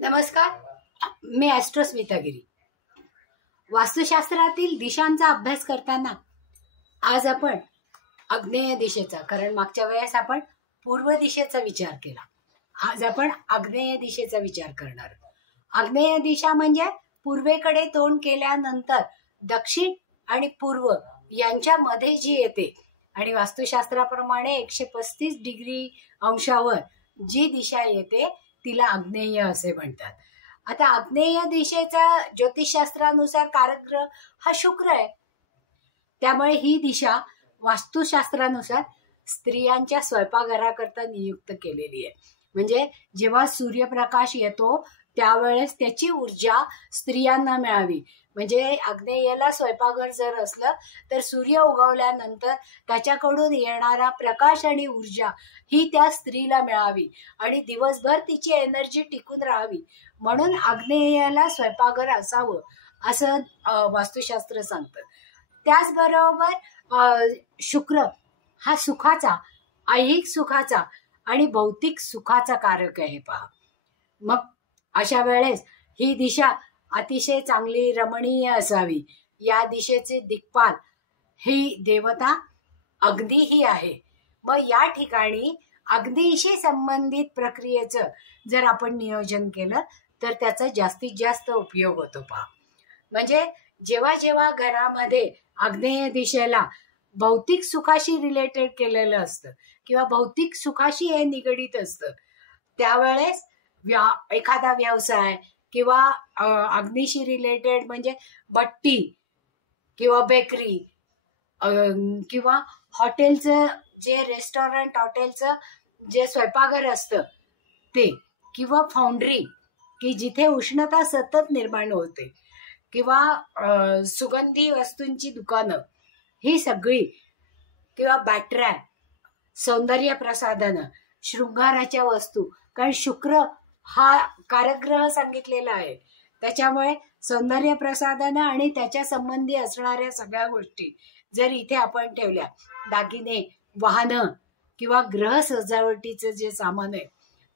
नमस्कार, मी ॲस्ट्रोस्मिता गिरी. वास्तुशास्त्रातील दिशांचा अभ्यास करताना आज आपण आग्नेय दिशेचा, कारण मागच्या वेळेस आपण पूर्व दिशेचा विचार केला, आज आपण आग्नेय दिशेचा विचार करणार. आग्नेय दिशा म्हणजे पूर्वेकडे तोंड केल्यानंतर दक्षिण आणि पूर्व यांच्यामध्ये जी येते आणि वास्तुशास्त्राप्रमाणे 135 डिग्री अंशावर जी दिशा येते तिला आग्नेय असे म्हणतात. आता आग्नेय दिशेचा ज्योतिषशास्त्रानुसार कारक ग्रह हा शुक्र आहे. त्यामुळे ही दिशा वास्तुशास्त्रानुसार स्त्रियांच्या स्वयंपाकघराकरता नियुक्त केलेली आहे. म्हणजे जेव्हा सूर्यप्रकाश येतो त्यावेळेस त्याची ऊर्जा स्त्रियांना मिळावी. म्हणजे आग्नेयला स्वयंपाकघर जर असलं तर सूर्य उगवल्यानंतर त्याच्याकडून येणारा प्रकाश आणि ऊर्जा ही त्या स्त्रीला मिळावी आणि दिवसभर तिची एनर्जी टिकून राहावी, म्हणून आग्नेयाला स्वयंपाकघर असावं असं वास्तुशास्त्र सांगतं. त्याचबरोबर शुक्र हा सुखाचा, ऐहिक सुखाचा आणि भौतिक सुखाचा कारक आहे. पहा, मग अशा वेळेस ही दिशा अतिशय चांगली रमणीय असावी. या दिशेचे दिक्पाल ही देवता अग्नी ही आहे. मग या ठिकाणी अग्नीशी संबंधित प्रक्रियेचं जर आपण नियोजन केलं तर त्याचा जास्तीत जास्त उपयोग होतो. पहा, म्हणजे जेव्हा जेव्हा घरामध्ये आग्नेय दिशेला भौतिक सुखाशी रिलेटेड केलेलं असतं किंवा भौतिक सुखाशी हे निगडीत असतं, त्यावेळेस एखादा व्यवसाय किंवा अग्नीशी रिलेटेड म्हणजे भट्टी किंवा बेकरी किंवा हॉटेलचं जे रेस्टॉरंट, हॉटेलचं जे स्वयंपाकघर असतं ते, किंवा फाउंड्री की जिथे उष्णता सतत निर्माण होते, किंवा सुगंधी वस्तूंची दुकानं ही सगळी, किंवा बॅटऱ्या, सौंदर्य प्रसाधनं, शृंगाराच्या वस्तू, कारण शुक्र हा कारकग्रह सांगितलेला आहे. त्याच्यामुळे सौंदर्य प्रसाधनं आणि त्याच्या संबंधी असणाऱ्या सगळ्या गोष्टी जर इथे आपण ठेवल्या, दागिने, वाहनं किंवा ग्रह सजावटीचं जे सामान आहे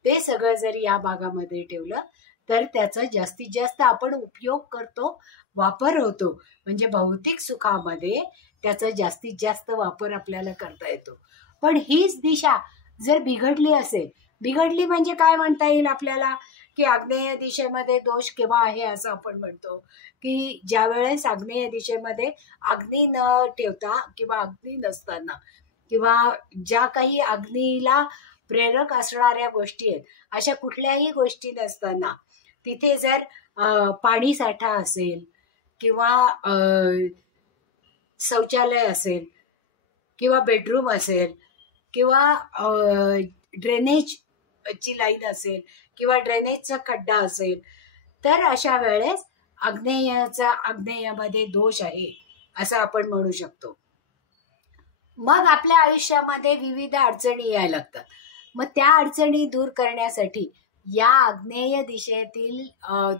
ते सगळं जर या भागामध्ये ठेवलं तर त्याचा जास्तीत जास्त आपण उपयोग करतो, वापर होतो. म्हणजे भौतिक सुखामध्ये त्याचा जास्तीत जास्त वापर आपल्याला करता येतो. पण हीच दिशा जर बिघडली असेल, बिघडली म्हणजे काय म्हणता येईल आपल्याला, की आग्नेय दिशेमध्ये दोष केव्हा आहे असं आपण म्हणतो, की ज्या वेळेस आग्नेय दिशेमध्ये अग्नी न ठेवता किंवा अग्नी नसताना किंवा ज्या काही अग्नीला प्रेरक असणाऱ्या गोष्टी आहेत अशा कुठल्याही गोष्टी नसताना तिथे जर पाणी साठा असेल किंवा शौचालय असेल किंवा बेडरूम असेल किंवा ड्रेनेज ची लाईन असेल किंवा ड्रेनेजचा खड्डा असेल, तर अशा वेळेस आग्नेयामध्ये दोष आहे असं आपण म्हणू शकतो. मग आपल्या आयुष्यामध्ये विविध अडचणी यायला लागतात. मग त्या अडचणी दूर करण्यासाठी या आग्नेय दिशेतील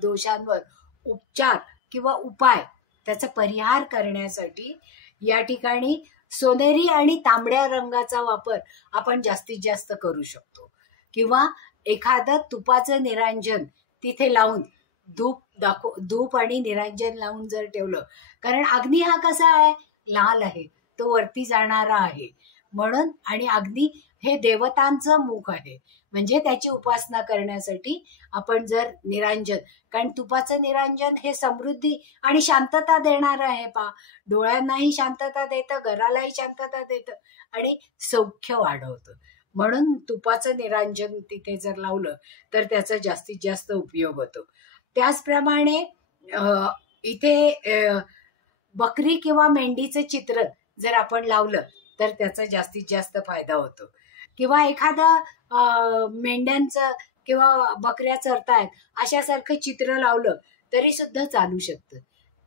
दोषांवर उपचार किंवा उपाय, त्याचा परिहार करण्यासाठी या ठिकाणी सोनेरी आणि तांबड्या रंगाचा वापर आपण जास्तीत जास्त करू शकतो. किंवा एखादं तुपाचं निरांजन तिथे लावून धूप आणि निरांजन लावून जर ठेवलं, कारण अग्नी हा कसा आहे, लाल आहे, तो वरती जाणारा आहे म्हणून, आणि अग्नी हे देवतांचं मुख आहे, म्हणजे त्याची उपासना करण्यासाठी आपण जर निरांजन, कारण तुपाचं निरांजन हे समृद्धी आणि शांतता देणारं आहे. पहा, डोळ्यांनाही शांतता देतं, घरालाही शांतता देतं आणि सौख्य वाढवतं. म्हणून तुपाचं निरांजन तिथे जर लावलं तर त्याचा जास्तीत जास्त उपयोग होतो. त्याचप्रमाणे इथे बकरी किंवा मेंढीचं चित्र जर आपण लावलं तर त्याचा जास्तीत जास्त फायदा होतो. किंवा एखादं मेंढ्यांचं किंवा बकऱ्या चरतायत अशासारखं चित्र लावलं तरी सुद्धा चालू शकतं.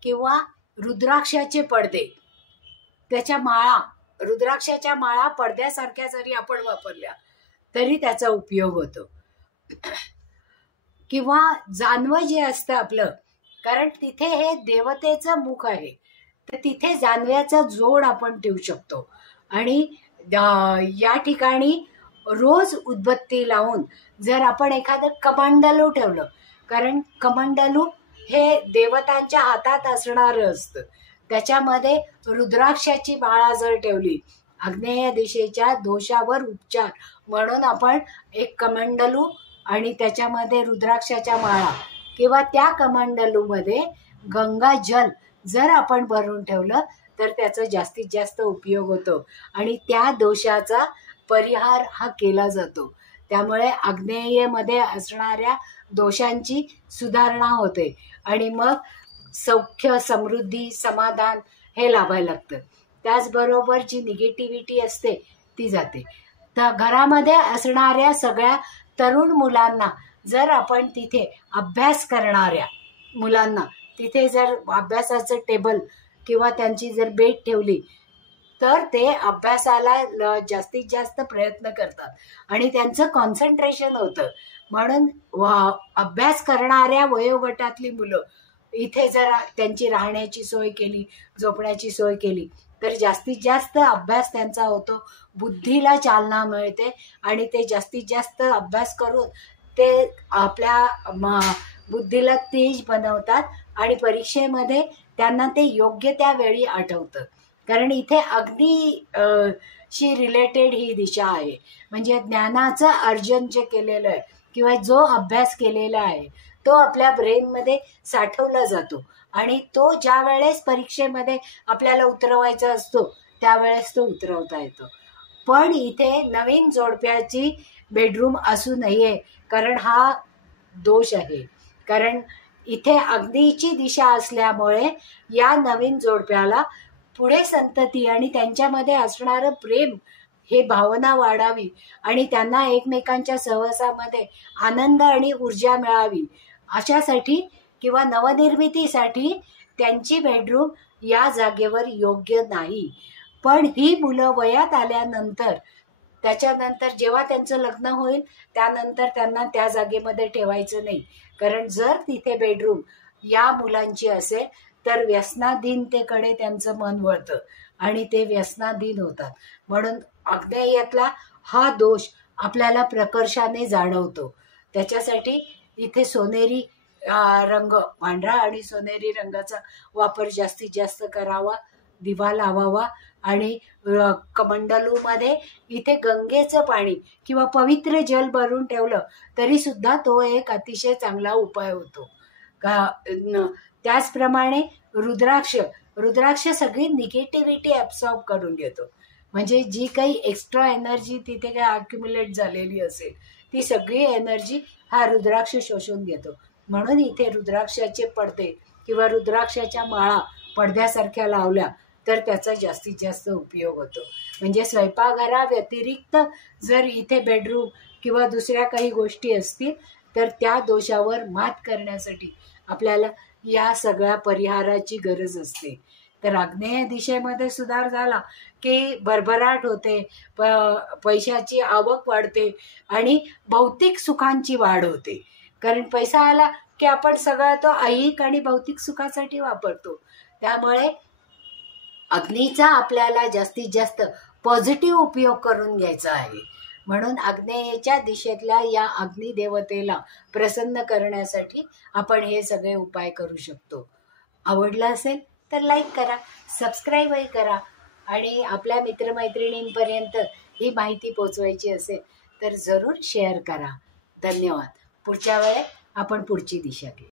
किंवा रुद्राक्षाचे पडदे, त्याच्या माळा, रुद्राक्षाच्या माळा पडद्यासारख्या जरी आपण वापरल्या तरी त्याचा उपयोग होतो. किंवा जानवं जे असतं आपलं, कारण तिथे हे देवतेचं मुख आहे, तर तिथे जानव्याचा जोड आपण ठेवू शकतो. आणि या ठिकाणी रोज उदबत्ती लावून जर आपण एखादं कमंडलू ठेवलं, कारण कमंडलू हे देवतांच्या हातात असणारं असतं. त्याच्यामध्ये रुद्राक्षाची माळा जर ठेवली, आग्नेय दिशेच्या दोषावर उपचार म्हणून आपण एक कमंडलू आणि त्याच्यामध्ये रुद्राक्षाच्या माळा किंवा त्या कमंडलूमध्ये गंगा जल जर आपण भरून ठेवलं तर त्याचा जास्तीत जास्त उपयोग होतो आणि त्या दोषाचा परिहार हा केला जातो. त्यामुळे आग्नेयेमध्ये असणाऱ्या दोषांची सुधारणा होते आणि मग सौख्य, समृद्धी, समाधान हे लाभायला लागतं. त्याचबरोबर जी निगेटिव्हिटी असते ती जाते. तर घरामध्ये असणाऱ्या सगळ्या तरुण मुलांना जर आपण तिथे अभ्यास करणाऱ्या मुलांना तिथे जर अभ्यासाचं टेबल किंवा त्यांची जर बेट ठेवली तर ते अभ्यासाला जास्तीत जास्त प्रयत्न करतात आणि त्यांचं कॉन्सन्ट्रेशन होतं. म्हणून अभ्यास करणाऱ्या वयोगटातली मुलं इथे जर त्यांची राहण्याची सोय केली, झोपण्याची सोय केली तर जास्तीत जास्त अभ्यास त्यांचा होतो, बुद्धीला चालना मिळते आणि ते जास्तीत जास्त अभ्यास करून ते आपल्या बुद्धीला तेज बनवतात आणि परीक्षेमध्ये त्यांना ते योग्य त्या वेळी आठवतं. कारण इथे अग्नी शी रिलेटेड ही दिशा आहे. म्हणजे ज्ञानाचं अर्जन जे केलेलं आहे किंवा जो अभ्यास केलेला आहे तो आपल्या ब्रेनमध्ये साठवला जातो आणि तो ज्या वेळेस परीक्षेमध्ये आपल्याला उतरवायचा असतो त्यावेळेस तो उतरवता येतो. पण इथे नवीन जोडप्याची बेडरूम असू नये कारण हा दोष आहे. कारण इथे अग्नीची दिशा असल्यामुळे या नवीन जोडप्याला पुढे संतती आणि त्यांच्यामध्ये असणारं प्रेम हे भावना वाढावी आणि त्यांना एकमेकांच्या सहवासामध्ये आनंद आणि ऊर्जा मिळावी अशासाठी किंवा नवनिर्मितीसाठी त्यांची बेडरूम या जागेवर योग्य नाही. पण ही मुलं वयात आल्यानंतर त्याच्यानंतर जेव्हा त्यांचं लग्न होईल त्यानंतर त्यांना त्या जागेमध्ये ठेवायचं नाही. कारण जर तिथे बेडरूम या मुलांची असेल तर व्यसनाधीनतेकडे त्यांचं मन वळतं आणि ते व्यसनाधीन होतात. म्हणून आग्नेयातला हा दोष आपल्याला प्रकर्षाने जाणवतो. त्याच्यासाठी इथे सोनेरी रंग, पांढरा आणि सोनेरी रंगाचा वापर जास्तीत जास्त करावा, दिवा लावावा आणि कमंडलूमध्ये इथे गंगेचं पाणी किंवा पवित्र जल भरून ठेवलं तरी सुद्धा तो एक अतिशय चांगला उपाय होतो. त्याचप्रमाणे रुद्राक्ष सगळी निगेटिव्हिटी ॲब्सॉर्ब करून घेतो. म्हणजे जी काही एक्स्ट्रा एनर्जी तिथे काही अक्युम्युलेट झालेली असेल ती सगळी एनर्जी हा रुद्राक्ष शोषून घेतो. म्हणून इथे रुद्राक्षाचे पडदे किंवा रुद्राक्षाच्या माळा पडद्यासारख्या लावल्या तर त्याचा जास्तीत जास्त उपयोग होतो. म्हणजे स्वयंपाकघरा व्यतिरिक्त जर इथे बेडरूम किंवा दुसऱ्या काही गोष्टी असतील तर त्या दोषावर मात करण्यासाठी आपल्याला या सगळ्या परिहाराची गरज असते. तर आग्नेय दिशेमध्ये सुधार झाला की भरभराट होते, पैशाची आवक वाढते आणि भौतिक सुखांची वाढ होते. कारण पैसा आला की आपण सगळं तो ऐहिक आणि भौतिक सुखासाठी वापरतो. त्यामुळे अग्नीचा आपल्याला जास्तीत जास्त पॉझिटिव्ह उपयोग करून घ्यायचा आहे. म्हणून आग्नेयेच्या दिशेतल्या या अग्निदेवतेला प्रसन्न करण्यासाठी आपण हे सगळे उपाय करू शकतो. आवडलं असेल तर लाईक करा, सबस्क्राईबही करा आणि आपल्या मित्रमैत्रिणींपर्यंत ही माहिती पोचवायची असेल तर जरूर शेअर करा. धन्यवाद. पुढच्या वेळेत आपण पुढची दिशा घेऊ.